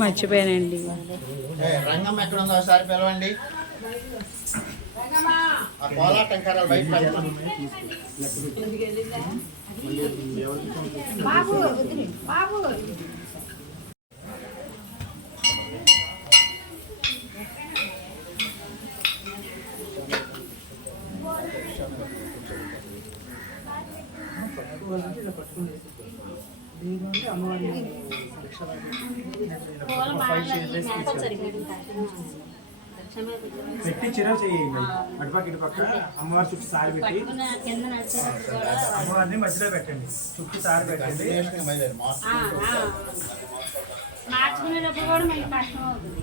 మర్చిపోయానండి. రంగం ఎక్కడ ఉందో ఒకసారి పిలవండి. ఆ కోలాటం కర్రలు బయట పెట్టి చిరా చేయండి. అటుపక్క ఇటుపక్క అమ్మవారి చుట్టూ సారి పెట్టి అమ్మవారిని మధ్యలో పెట్టండి. చుట్టూ సారి పెట్టండి. మార్చుకునేటప్పుడు కూడా మనకి కష్టం అవుతుంది.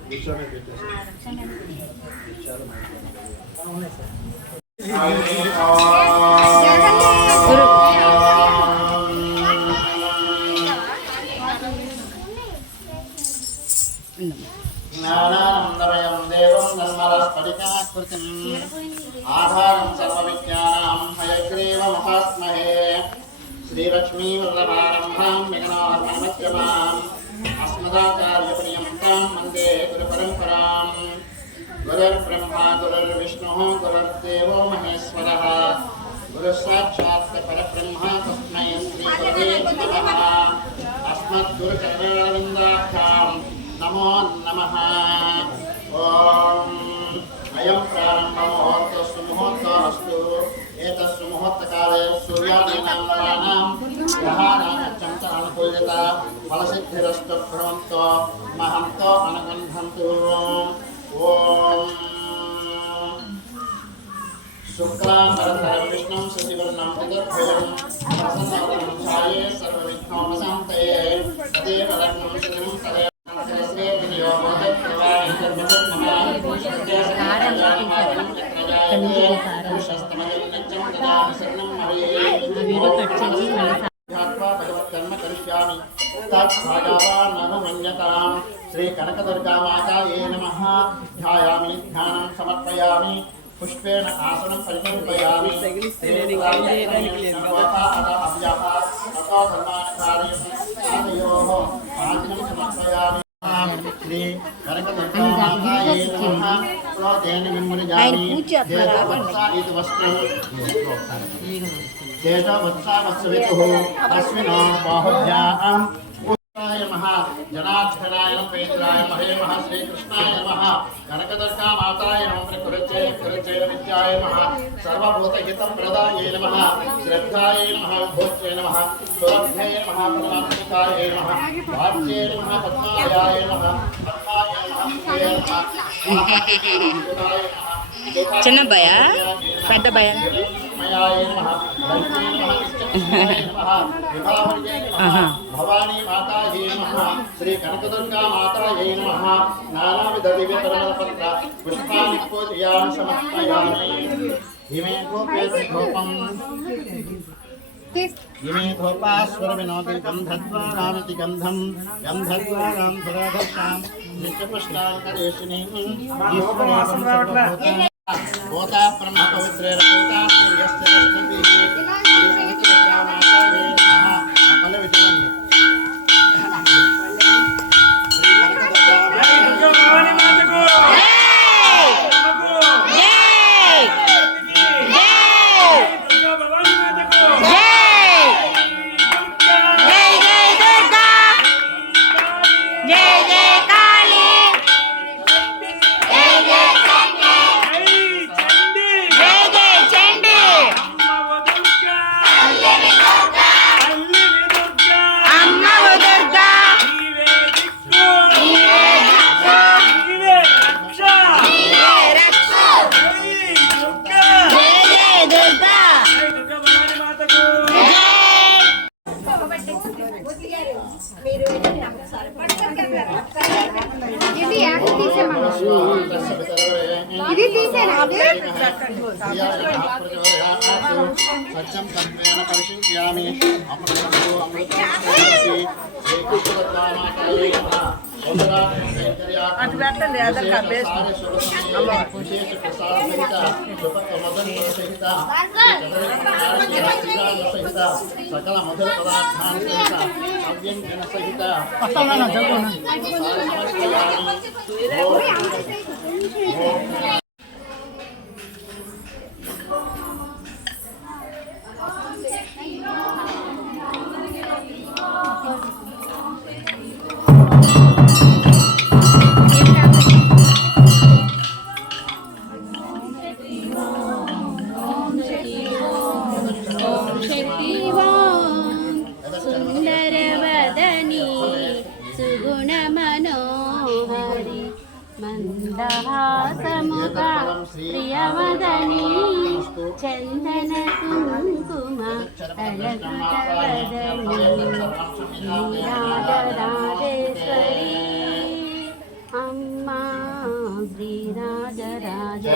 ఆధారం సర్వవిజ్ఞానం హయగ్రీవ మహాత్మహే శ్రీలక్ష్మీ వల్లభారంభాం విఘ్నోర్మధ్యమాం అస్మదాచార్యపర్యంతం వందే గురుపరంపరాం. గురుర్బ్రహ్మా గురుర్విష్ణుః గురుర్దేవో మహేశ్వరः గురుసాక్షాత్ పరబ్రహ్మ తస్మై శ్రీ గురవే నమః. అస్మద్గురుచరణారవిందాభ్యాం నమో నమః. ఓం అయం ప్రారంభ ముహూర్తస్సు ముహూర్తమస్తు. ఏతస్సు ముహూర్తకాలే సూర్యాదీనాం వరాణాం గ్రహాణాం అనుకూల్యత ఫలసిద్ధిరస్తు భ్రవంతో మహంతో అనుగంధంతు. ఓం శుక్లాంబరధరం విష్ణుం శశివర్ణం చతుర్భుజం ప్రసన్నవదనం ఛాయే సర్వవిఘ్నోపశాంతయే తదేవ లగ్నం శుభం తదేవ శ్రీ కనకదుర్గా మాతాయే నమః. ధ్యాయామి ధ్యానం సమర్పయామి. పుష్పేణ ఆసనం పరికల్పయామి. సమర్పయామి. శ్రీ కనకదుర్గా మాతాయే నమః. తస్మినో బాహుభ్యాం జనార్దనాయ పేంద్రాయ మహే మహ శ్రీకృష్ణాయ నమః. కనకదుర్గా మాతాయ నమః. కృచే విద్యాయ నమః. సర్వభూతహిత ప్రదాయే నమః. శ్రద్ధాయ నమః. భోజ్యే నమః. సురభ్యే నమః. పరమాత్మికాయ నమః. వాచ్యే నమః. పద్మాయాయ నమః. చిన్నబ్బాయ పెద్దబ్బాయ భవానీ మాతాయే నమః. శ్రీ కనకదుర్గా మాతాయే నమః. నానావిధ దివ్యపత్ర పుష్పాన్ని పూజయామి సమర్పయామి. ఇమే గోపేశం ఇమే ధూపాస్వర వినోది గంధద్వారామితి గంధం గంధద్వారాం ధరాధర్షాం నిత్యపుష్టాంకరేషిణీ భూతా బ్రహ్మ పవిత్రేణ భూతా సూర్యస్య రశ్మిభిః సత్యం తన్మేన పరిశుద్ధ్యామి. అమృతము అమృతం అటు పెట్టండి అదొక బేస్ విశేష ప్రసాద సహిత సహిత సకల మధుర పదార్థాన్ని సహిత అవ్యంజన సహిత సుందరవదనీ సుగుణ మనోహరి మందహాసముఖ ప్రియవదనీ చందన కుంకుమ అలకటవదనీ రాజరాజేశ్వరి అమ్మా శ్రీరాజరాజేశ్వరి.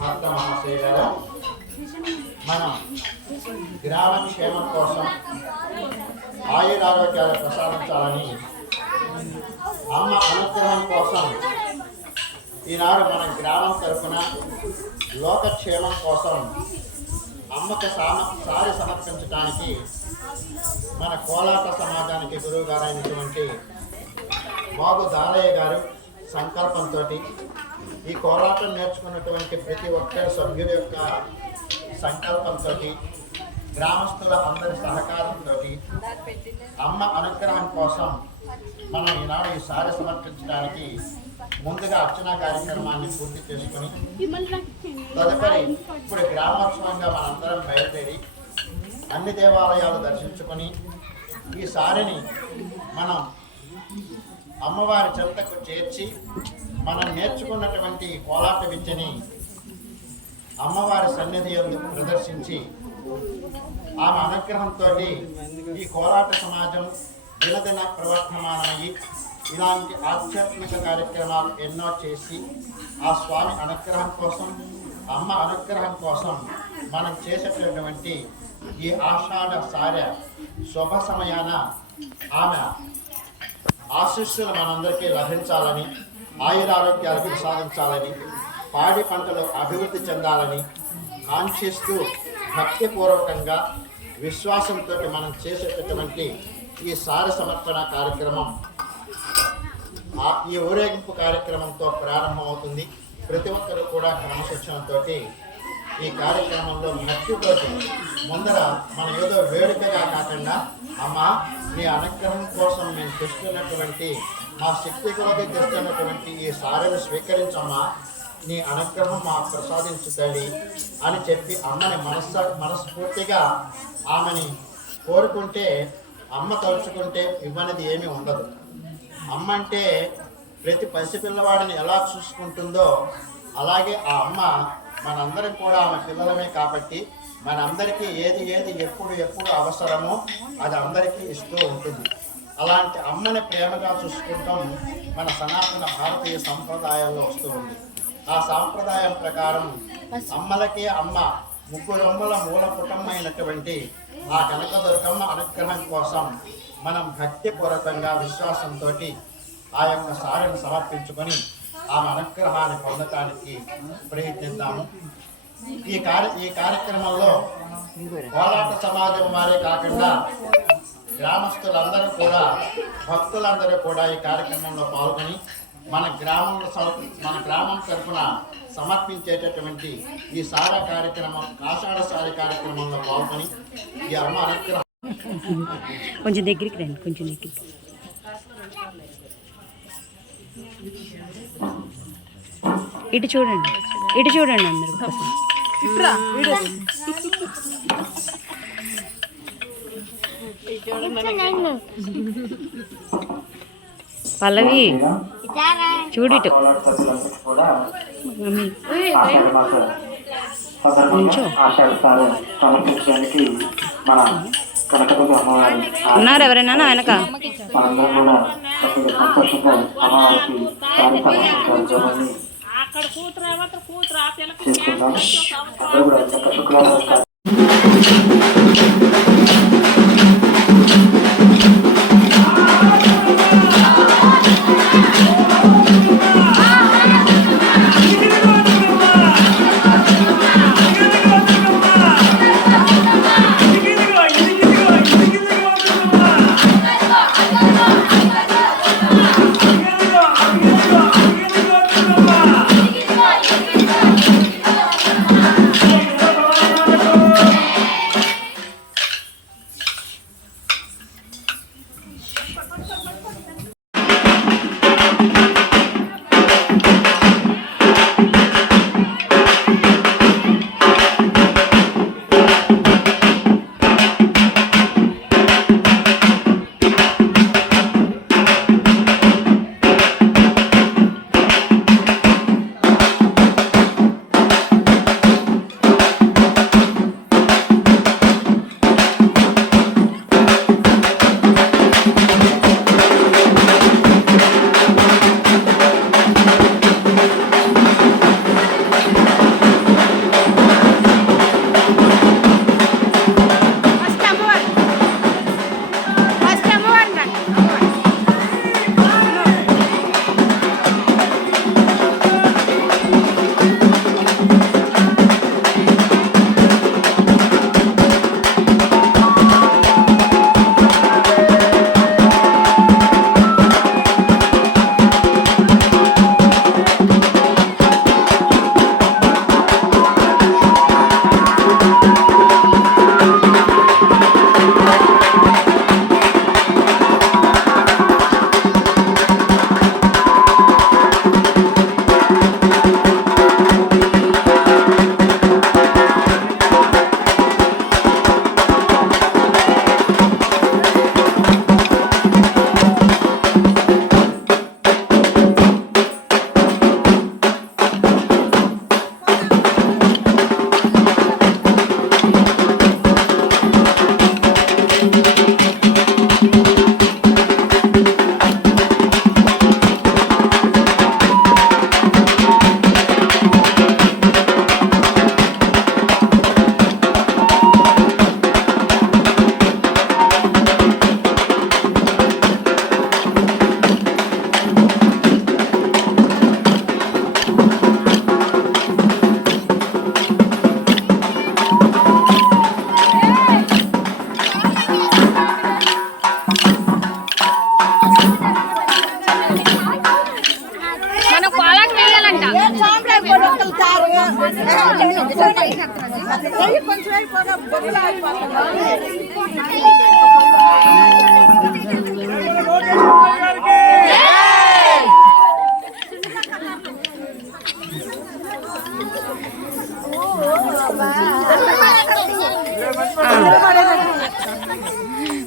భక్త మహాశయులారా, మనం గ్రామ క్షేమం కోసం ఆయురారోగ్యాలు ప్రసాదించాలని అమ్మ అనుగ్రహం కోసం ఈనాడు మన గ్రామం తరఫున లోకక్షేమం కోసం అమ్మకు సారి సమర్పించడానికి మన కోలాట సమాజానికి గురువు గారైనటువంటి బాబు దారయ్య గారు సంకల్పంతో ఈ కోలాటం నేర్చుకున్నటువంటి ప్రతి ఒక్కరి సభ్యుల యొక్క సంకల్పంతో గ్రామస్తుల అందరి సహకారంతో అమ్మ అనుగ్రహం కోసం మనం ఈనాడు ఈ సారి సమర్పించడానికి ముందుగా అర్చనా కార్యక్రమాన్ని పూర్తి చేసుకుని తదుపరి ఇప్పుడు గ్రామోత్సవంగా మనందరం బయలుదేరి అన్ని దేవాలయాలు దర్శించుకొని ఈ సారిని మనం అమ్మవారి చెంతకు చేర్చి మనం నేర్చుకున్నటువంటి కోలాట విద్యని అమ్మవారి సన్నిధి యందు ప్రదర్శించి ఆమె అనుగ్రహంతో ఈ కోలాట సమాజం దినదిన ప్రవర్తమానమయ్యి ఇలాంటి ఆధ్యాత్మిక కార్యక్రమాలు ఎన్నో చేసి ఆ స్వామి అనుగ్రహం కోసం అమ్మ అనుగ్రహం కోసం మనం చేసేటటువంటి ఈ ఆషాఢ సార్య శుభ సమయాన ఆమె ఆశీస్సులు మనందరికీ లభించాలని ఆయురారోగ్యాలు ప్రసాదించాలని పాడి పంటలు అభివృద్ధి చెందాలని కాంక్షిస్తూ భక్తిపూర్వకంగా విశ్వాసంతో మనం చేసేటటువంటి ఈ సార సమర్పణ కార్యక్రమం ఈ ఊరేగింపు కార్యక్రమంతో ప్రారంభమవుతుంది. ప్రతి ఒక్కరూ కూడా క్రమశిక్షణతో ఈ కార్యక్రమంలో భక్తితోటి ముందర మన ఏదో వేడుకగా కాకుండా అమ్మ నీ అనుగ్రహం కోసం మేము తెస్తున్నటువంటి మా శక్తి కొలది తెస్తున్నటువంటి ఈ సారెను స్వీకరించమ్మా, నీ అనుగ్రహం మాకు ప్రసాదించుతాయి అని చెప్పి అమ్మని మనస్ఫూర్తిగా ఆమెని కోరుకుంటే అమ్మ తలుచుకుంటే ఇవ్వనిది ఏమీ ఉండదు. అమ్మ అంటే ప్రతి పసిపిల్లవాడిని ఎలా చూసుకుంటుందో అలాగే ఆ అమ్మ మనందరం కూడా ఆమె పిల్లలమే కాబట్టి మనందరికీ ఏది ఎప్పుడు అవసరమో అది అందరికీ ఇస్తూ ఉంటుంది. అలాంటి అమ్మని ప్రేమగా చూసుకుంటాం మన సనాతన భారతీయ సంప్రదాయంలో వస్తూ ఉంది. ఆ సాంప్రదాయం ప్రకారం అమ్మలకే అమ్మ ముగ్గురమ్మల మూల కుటుంబమైనటువంటి ఆ కనకదుర్గమ్మ అనుగ్రహం కోసం మనం భక్తిపూర్వకంగా విశ్వాసంతో ఆ యొక్క సారిని సమర్పించుకొని ఆమె అనుగ్రహాన్ని పొందటానికి ప్రయత్నిద్దాము. ఈ కార్యక్రమంలో కోలాట సమాజం వారే కాకుండా గ్రామస్తులందరూ కూడా భక్తులందరూ కూడా ఈ కార్యక్రమంలో పాల్గొని మన గ్రామం తరఫున సమర్పించేటటువంటి ఈ సారా కార్యక్రమం ఆషాఢ సారి కార్యక్రమంలో పాల్గొని ఈ అమ్మ అనుగ్రహం కొంచెం దగ్గరికి రండి, కొంచెం దగ్గరికి. ఇటు చూడండి అందరూ పల్లవి చూడిటు ఉన్నారు ఎవరైనా వెనక అక్కడ కూతురు ఆ పిల్లకి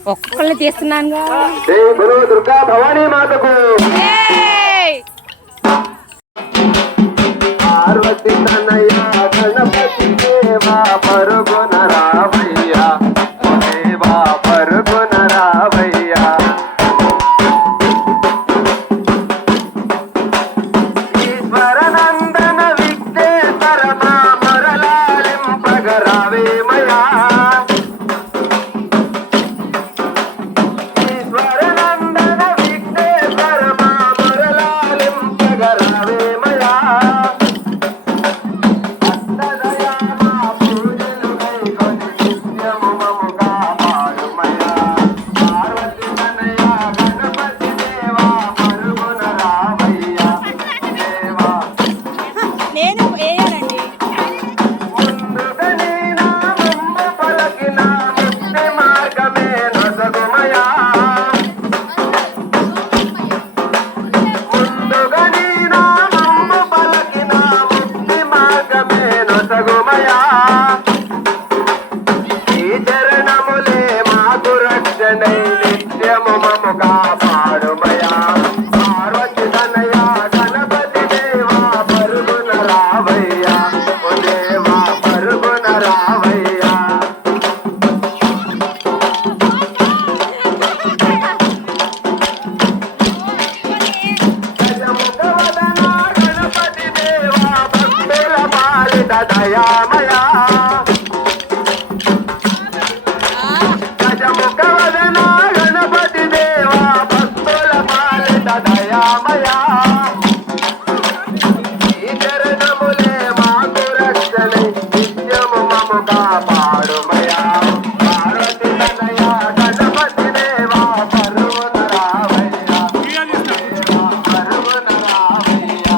ఒక్కొక్కరిని తీస్తున్నానుగా. దుర్గా భవానీ మాతకు పార్వతి తనయ గణపతి దేవా పరుగున రావయ్యా దేవా పరుగున రావయ్యా ఈశ్వరనందన విఘ్నేశ్వర మా మరలాలింపగరావేమయా ఈశ్వరనందన విఘ్నేశ్వర మా మరలాలింపగరావేమయా నేను వేయాలండి. నిత్యము మము కాపాడుమయా పార్వతి తనయ గణపతి దేవా పరుగున రావయ్యా ఓ దేవా పరుగున రావయ్యా గజముఖవదన గణపతి దేవా భక్తుల పాలిత దయామయా గజముఖవదన గణపతి దేవా భక్తుల పాలిత దయామయా ఈ చరణములే మాకు రక్షణై నిత్యము మము కాపాడుమయా పార్వతి తనయ గణపతి దేవా పరుగున రావయ్యా దేవా పరుగున రావయ్యా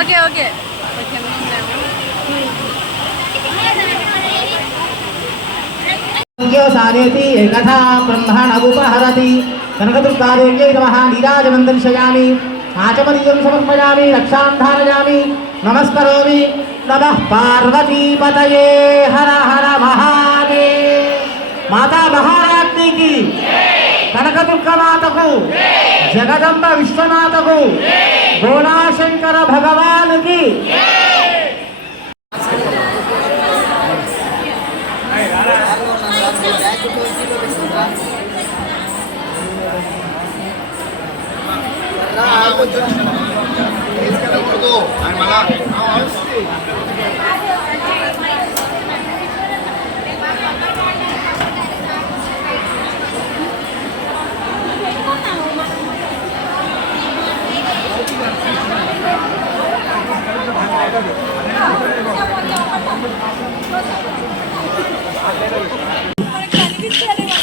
ఓకే ఓకే సారేతి ఏకథా బ్రహ్మణ ఉపహరతి కనకదుర్గాదేవ్యై నమః నీరాజనం దర్శయామి ఆచమనీయం సమర్పయామి రక్షాం ధారయామి నమస్కరోమి నమః పార్వతీపతయే హర హర మహాదేవ్ మాతా మహారాజ్ఞికి కనకదుర్గమాతకు జగదంబ విశ్వనాథకు భోళాశంకర భగవానుకి తీసుకెళ్ళకూడదు ఆయన మళ్ళా కనిపించాలి